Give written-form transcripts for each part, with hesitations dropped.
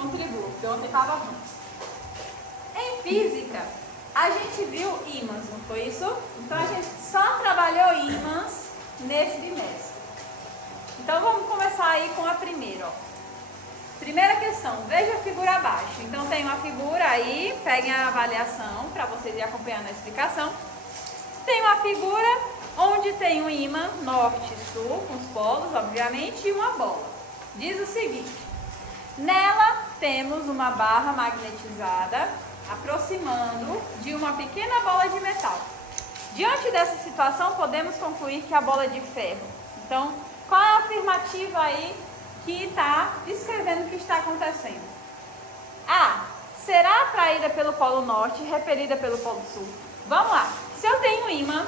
contribuo, porque ontem estava ruim. Em física, a gente viu ímãs, não foi isso? Então a gente só trabalhou ímãs nesse bimestre. Então vamos começar aí com a primeira, ó. Primeira questão, veja a figura abaixo. Então tem uma figura aí, peguem a avaliação para vocês irem acompanhando a explicação. Tem uma figura onde tem um ímã norte e sul, com os polos, obviamente, e uma bola. Diz o seguinte: nela temos uma barra magnetizada aproximando de uma pequena bola de metal. Diante dessa situação, podemos concluir que a bola de ferro. Então, qual é a afirmativa aí que está descrevendo o que está acontecendo? A. Será atraída pelo polo norte e repelida pelo polo sul. Vamos lá. Se eu tenho um ímã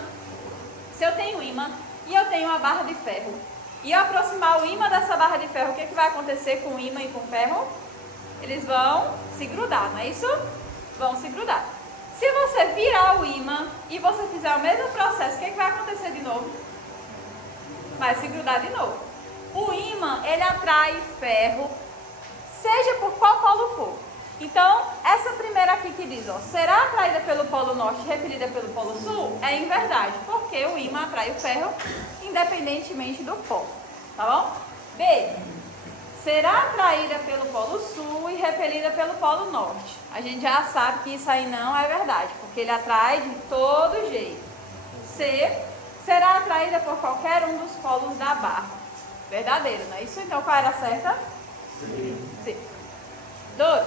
e eu tenho uma barra de ferro, e eu aproximar o ímã dessa barra de ferro, o que vai acontecer com o ímã e com o ferro? Eles vão se grudar, não é isso? Vão se grudar. Se você virar o ímã e você fizer o mesmo processo, o que vai acontecer de novo? Vai se grudar de novo. O ímã, ele atrai ferro, seja por qual polo for. Então, essa primeira aqui que diz, ó, será atraída pelo polo norte e repelida pelo polo sul? É em verdade, porque o ímã atrai o ferro independentemente do polo, tá bom? B. Será atraída pelo polo sul e repelida pelo polo norte. A gente já sabe que isso aí não é verdade, porque ele atrai de todo jeito. C. Será atraída por qualquer um dos polos da barra. Verdadeiro, não é isso? Então, qual era a certa? C. 2.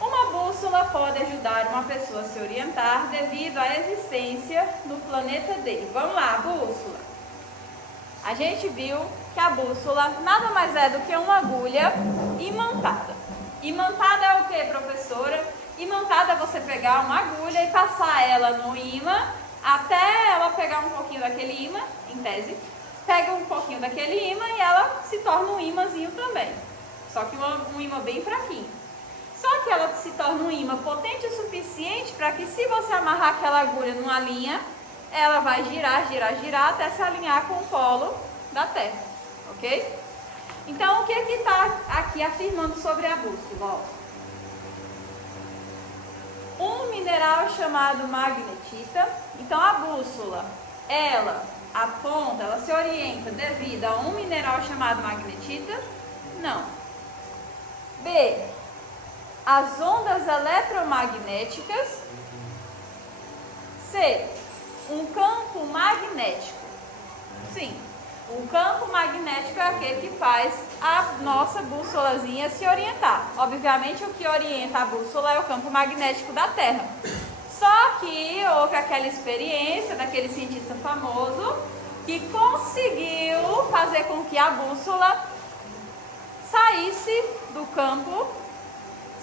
Uma bússola pode ajudar uma pessoa a se orientar devido à existência no planeta D. Vamos lá, bússola. A gente viu que a bússola nada mais é do que uma agulha imantada. Imantada é o que, professora? Imantada é você pegar uma agulha e passar ela no ímã até ela pegar um pouquinho daquele ímã, em tese, pega um pouquinho daquele ímã e ela se torna um ímãzinho também. Só que um ímã bem fraquinho. Só que ela se torna um ímã potente o suficiente para que, se você amarrar aquela agulha numa linha, ela vai girar, girar, girar até se alinhar com o polo da Terra, ok? Então, o que está aqui afirmando sobre a bússola? Um mineral chamado magnetita. Então, a bússola, ela aponta, ela se orienta devido a um mineral chamado magnetita? Não. B. As ondas eletromagnéticas. C. Um campo magnético. Sim, um campo magnético é aquele que faz a nossa bússolazinha se orientar. Obviamente, o que orienta a bússola é o campo magnético da Terra. Só que houve aquela experiência daquele cientista famoso que conseguiu fazer com que a bússola saísse do campo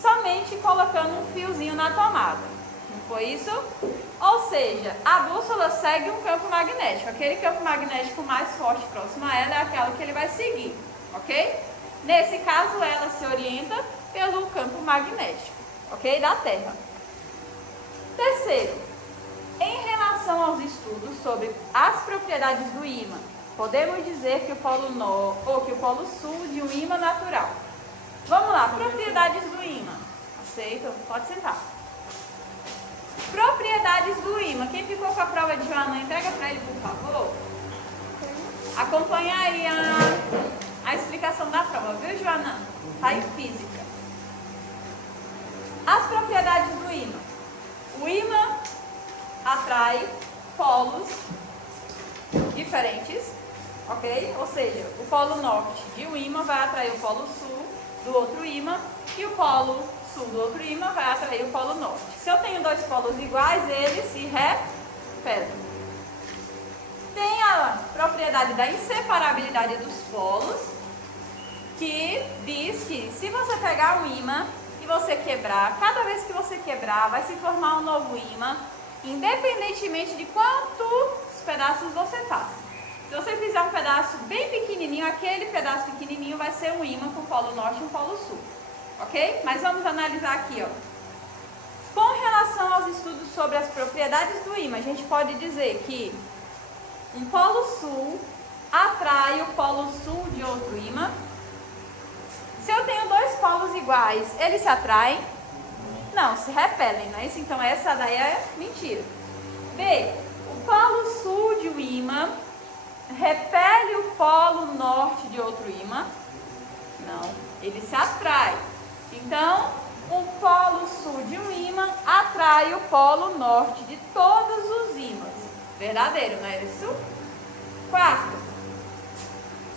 somente colocando um fiozinho na tomada. Não foi isso? Ou seja, a bússola segue um campo magnético. Aquele campo magnético mais forte próximo a ela é aquela que ele vai seguir, ok? Nesse caso, ela se orienta pelo campo magnético, ok? Da Terra. Terceiro, em relação aos estudos sobre as propriedades do ímã, podemos dizer que o polo norte ou que o polo sul de um ímã natural. Vamos lá, propriedades do ímã. Aceita? Pode sentar. Propriedades do ímã. Quem ficou com a prova de Joana, entrega para ele, por favor. Acompanha aí a explicação da prova, viu, Joana? Tá em física. As propriedades do ímã. O ímã atrai polos diferentes, ok? Ou seja, o polo norte de um ímã vai atrair o polo sul do outro ímã e o polo sul do outro ímã vai atrair o polo norte. Se eu tenho dois polos iguais, eles se repetem. Tem a propriedade da inseparabilidade dos polos, que diz que se você pegar um ímã e você quebrar, cada vez que você quebrar, vai se formar um novo ímã, independentemente de quantos pedaços você faça. Se você fizer um pedaço bem pequenininho, aquele pedaço pequenininho vai ser um ímã com polo norte e um polo sul, ok? Mas vamos analisar aqui, ó. Com relação aos estudos sobre as propriedades do ímã, a gente pode dizer que um polo sul atrai o polo sul de outro ímã. Se eu tenho dois polos iguais, iguais, eles se atraem? Não, se repelem, não é isso? Então essa daí é mentira. B, o polo sul de um ímã repele o polo norte de outro ímã? Não, ele se atrai. Então, o polo sul de um ímã atrai o polo norte de todos os ímãs. Verdadeiro, não é isso? Quarto,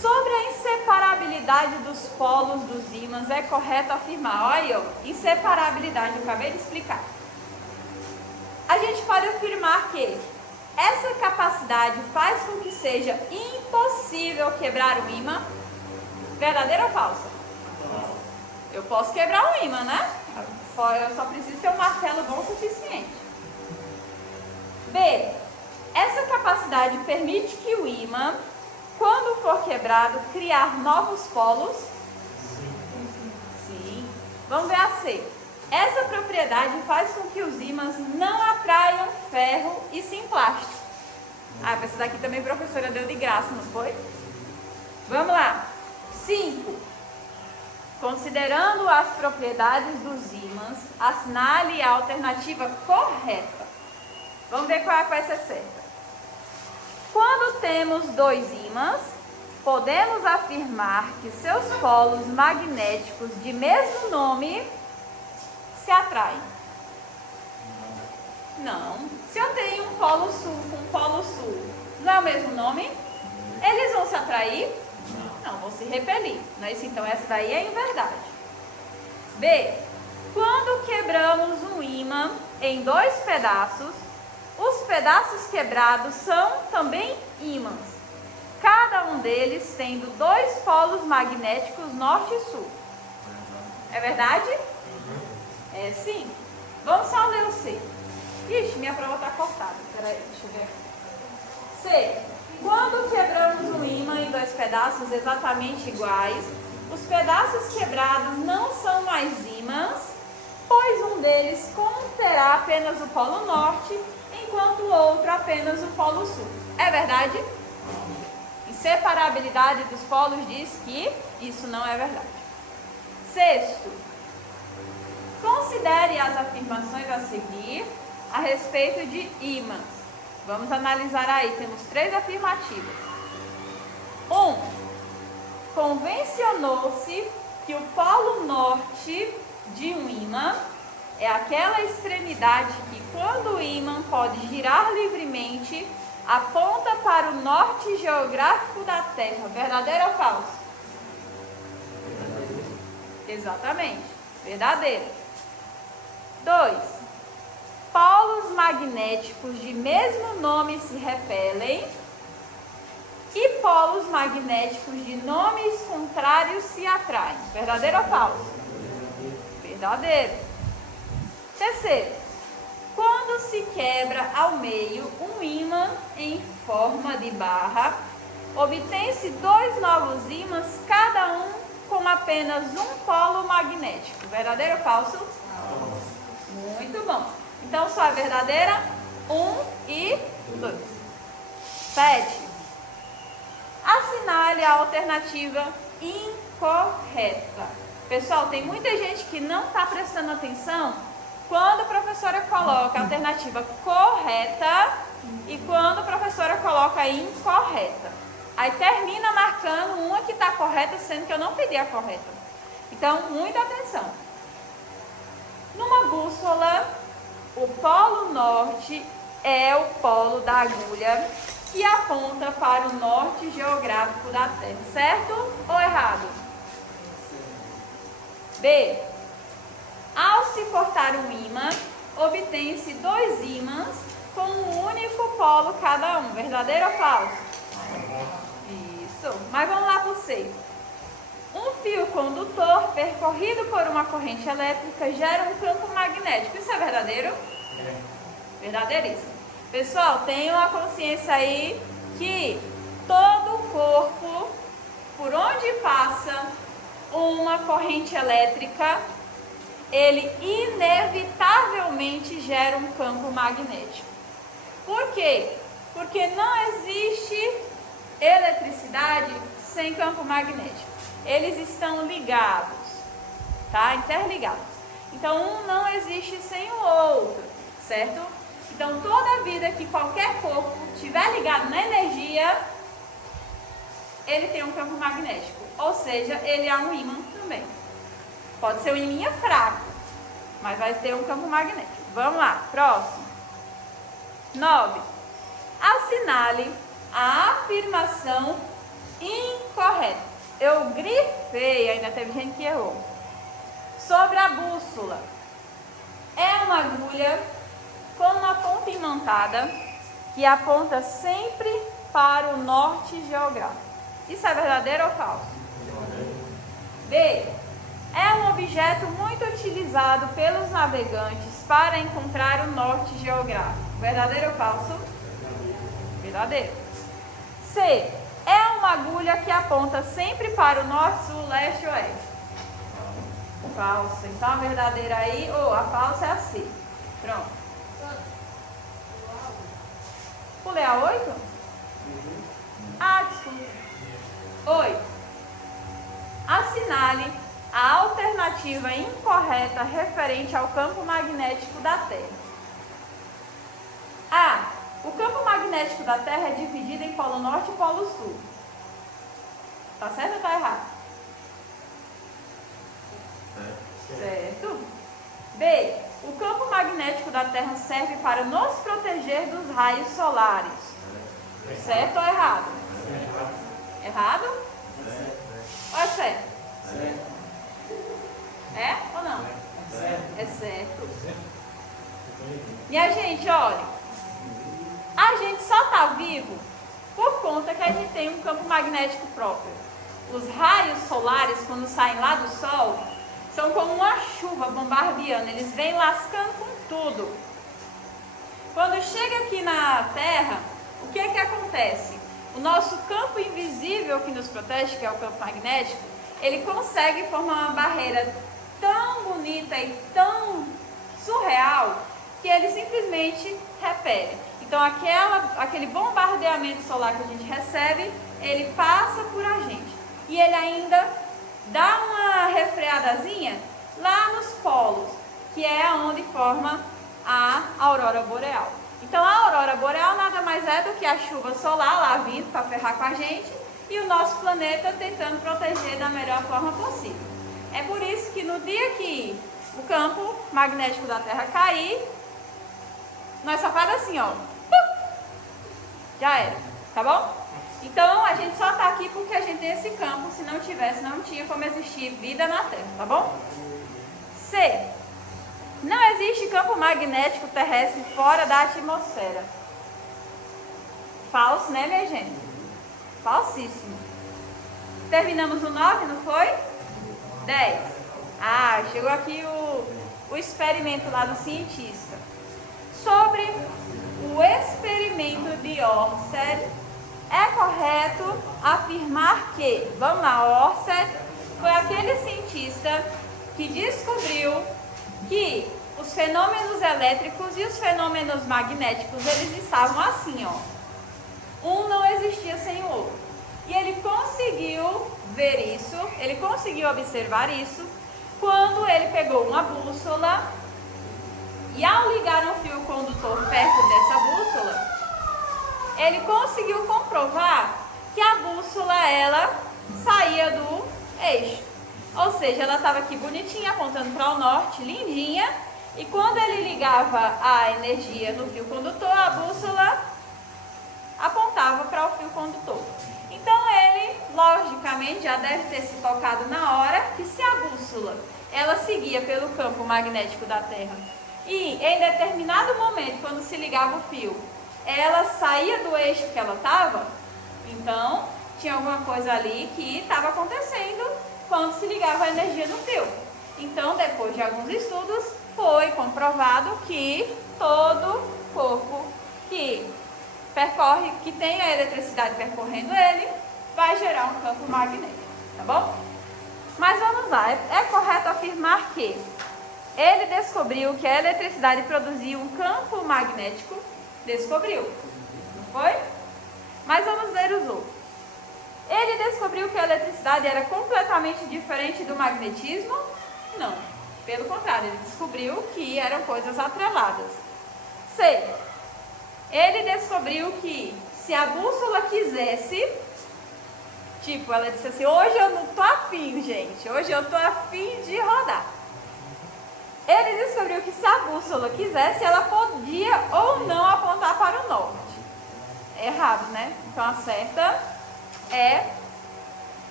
sobre a inseparabilidade dos polos dos ímãs, é correto afirmar, olha aí, ó, inseparabilidade, eu acabei de explicar. A gente pode afirmar que essa capacidade faz com que seja impossível quebrar o ímã. Verdadeira ou falsa? Eu posso quebrar um ímã, né? Eu só preciso ter um martelo bom o suficiente. B, essa capacidade permite que o ímã, quando for quebrado, criar novos polos? Sim. Vamos ver a C. Essa propriedade faz com que os ímãs não atraiam ferro e sim plástico. Essa daqui também a professora deu de graça, não foi? Vamos lá. 5. Considerando as propriedades dos ímãs, assinale a alternativa correta. Vamos ver qual vai ser certa. Quando temos dois ímãs, podemos afirmar que seus polos magnéticos de mesmo nome se atraem. Não. Se eu tenho um polo sul com um polo sul, não é o mesmo nome? Eles vão se atrair? Não, vão se repelir. Não é isso? Então essa daí é inverdade. B. Quando quebramos um ímã em dois pedaços, os pedaços quebrados são também ímãs, cada um deles tendo dois polos magnéticos norte e sul. É verdade? É sim. Vamos só ler o C. Ixi, minha prova está cortada. Peraí, deixa eu ver. C. Quando quebramos um ímã em dois pedaços exatamente iguais, os pedaços quebrados não são mais ímãs, pois um deles conterá apenas o polo norte, enquanto o outro apenas o polo sul. É verdade? Inseparabilidade dos polos diz que isso não é verdade. Sexto, considere as afirmações a seguir a respeito de ímãs. Vamos analisar aí, temos 3 afirmativas. 1. Convencionou-se que o polo norte de um ímã é aquela extremidade que, quando o ímã pode girar livremente, aponta para o norte geográfico da Terra. Verdadeiro ou falso? Exatamente, verdadeiro. 2. Polos magnéticos de mesmo nome se repelem e polos magnéticos de nomes contrários se atraem. Verdadeiro ou falso? Verdadeiro. Terceiro, quando se quebra ao meio um ímã em forma de barra, obtém-se 2 novos ímãs, cada um com apenas um polo magnético. Verdadeiro ou falso? Muito bom. Então, só a verdadeira, 1 e 2. 7. Assinale a alternativa incorreta. Pessoal, tem muita gente que não está prestando atenção quando a professora coloca a alternativa correta e quando a professora coloca a incorreta. Aí termina marcando uma que está correta, sendo que eu não pedi a correta. Então, muita atenção. Numa bússola, o polo norte é o polo da agulha que aponta para o norte geográfico da Terra. Certo ou errado? B. Ao se cortar um ímã, obtém-se 2 ímãs com um único polo cada um. Verdadeiro ou falso? Isso. Mas vamos lá para o C. Um fio condutor percorrido por uma corrente elétrica gera um campo magnético. Isso é verdadeiro? Verdadeiríssimo. Pessoal, tenham a consciência aí que todo o corpo, por onde passa uma corrente elétrica, ele inevitavelmente gera um campo magnético. Por quê? Porque não existe eletricidade sem campo magnético. Eles estão ligados. tá? Interligados. Então, um não existe sem o outro, certo? Então, toda vida que qualquer corpo estiver ligado na energia, ele tem um campo magnético. Ou seja, ele é um ímã também. Pode ser um ímã fraco, mas vai ter um campo magnético. Vamos lá, próximo. 9. Assinale a afirmação incorreta. Eu grifei, ainda teve gente que errou. Sobre a bússola. É uma agulha com uma ponta imantada que aponta sempre para o norte geográfico. Isso é verdadeiro ou falso? B. É um objeto muito utilizado pelos navegantes para encontrar o norte geográfico. Verdadeiro ou falso? Verdadeiro. C. É uma agulha que aponta sempre para o norte, sul, leste ou oeste. Falso. Então a verdadeira aí, ou a falsa é a C. Pronto. Pulei a 8? Ah, desculpa. 8. Assinale a alternativa incorreta referente ao campo magnético da Terra. A. O campo magnético da Terra é dividido em polo norte e polo sul. Tá certo ou tá errado? Certo. B. O campo magnético da Terra serve para nos proteger dos raios solares. Certo ou errado? Errado? Ou é certo? É ou não? É certo. Minha gente, olha, a gente só está vivo por conta que a gente tem um campo magnético próprio. Os raios solares, quando saem lá do Sol, são como uma chuva bombardeando, eles vêm lascando com tudo. Quando chega aqui na Terra, o que é que acontece? O nosso campo invisível que nos protege, que é o campo magnético, ele consegue formar uma barreira tão bonita e tão surreal que ele simplesmente repele. Então aquele bombardeamento solar que a gente recebe, ele passa por a gente. E ele ainda dá uma resfriadazinha lá nos polos, que é onde forma a aurora boreal. Então a aurora boreal nada mais é do que a chuva solar lá vindo para ferrar com a gente e o nosso planeta tentando proteger da melhor forma possível. É por isso que no dia que o campo magnético da Terra cair, nós só faz assim, ó. Já era, tá bom? Então a gente só tá aqui porque a gente tem esse campo. Se não tivesse, não tinha como existir vida na Terra, tá bom? C. Não existe campo magnético terrestre fora da atmosfera. Falso, né, minha gente? Falsíssimo. Terminamos o 9, não foi? 10. Ah, chegou aqui o experimento lá do cientista. Sobre o experimento de Ørsted, é correto afirmar que, vamos lá, Ørsted foi aquele cientista que descobriu que os fenômenos elétricos e os fenômenos magnéticos, eles estavam assim, ó. Um não existia sem o outro. E ele conseguiu ver isso, ele conseguiu observar isso, quando ele pegou uma bússola e ao ligar um fio condutor perto dessa bússola, ele conseguiu comprovar que a bússola, ela saía do eixo. Ou seja, ela estava aqui bonitinha, apontando para o norte, lindinha. E quando ele ligava a energia no fio condutor, a bússola apontava para o fio condutor. Então ele, logicamente, já deve ter se tocado na hora que se a bússola, ela seguia pelo campo magnético da Terra e em determinado momento, quando se ligava o fio, ela saía do eixo que ela estava, então tinha alguma coisa ali que estava acontecendo quando se ligava a energia no fio. Então, depois de alguns estudos, foi comprovado que todo corpo que percorre, que tem a eletricidade percorrendo ele, vai gerar um campo magnético, tá bom? Mas vamos lá, é correto afirmar que ele descobriu que a eletricidade produzia um campo magnético. Descobriu, não foi? Mas vamos ver os outros. Ele descobriu que a eletricidade era completamente diferente do magnetismo? Não. Pelo contrário, ele descobriu que eram coisas atreladas. C. Ele descobriu que se a bússola quisesse, tipo, ela disse assim, hoje eu não tô afim, gente, hoje eu tô afim de rodar. Ele descobriu que se a bússola quisesse, ela podia ou não apontar para o norte. Errado, né? Então a certa é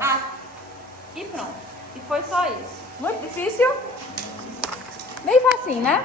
A. E pronto. E foi só isso. Muito difícil? Bem facinho, né?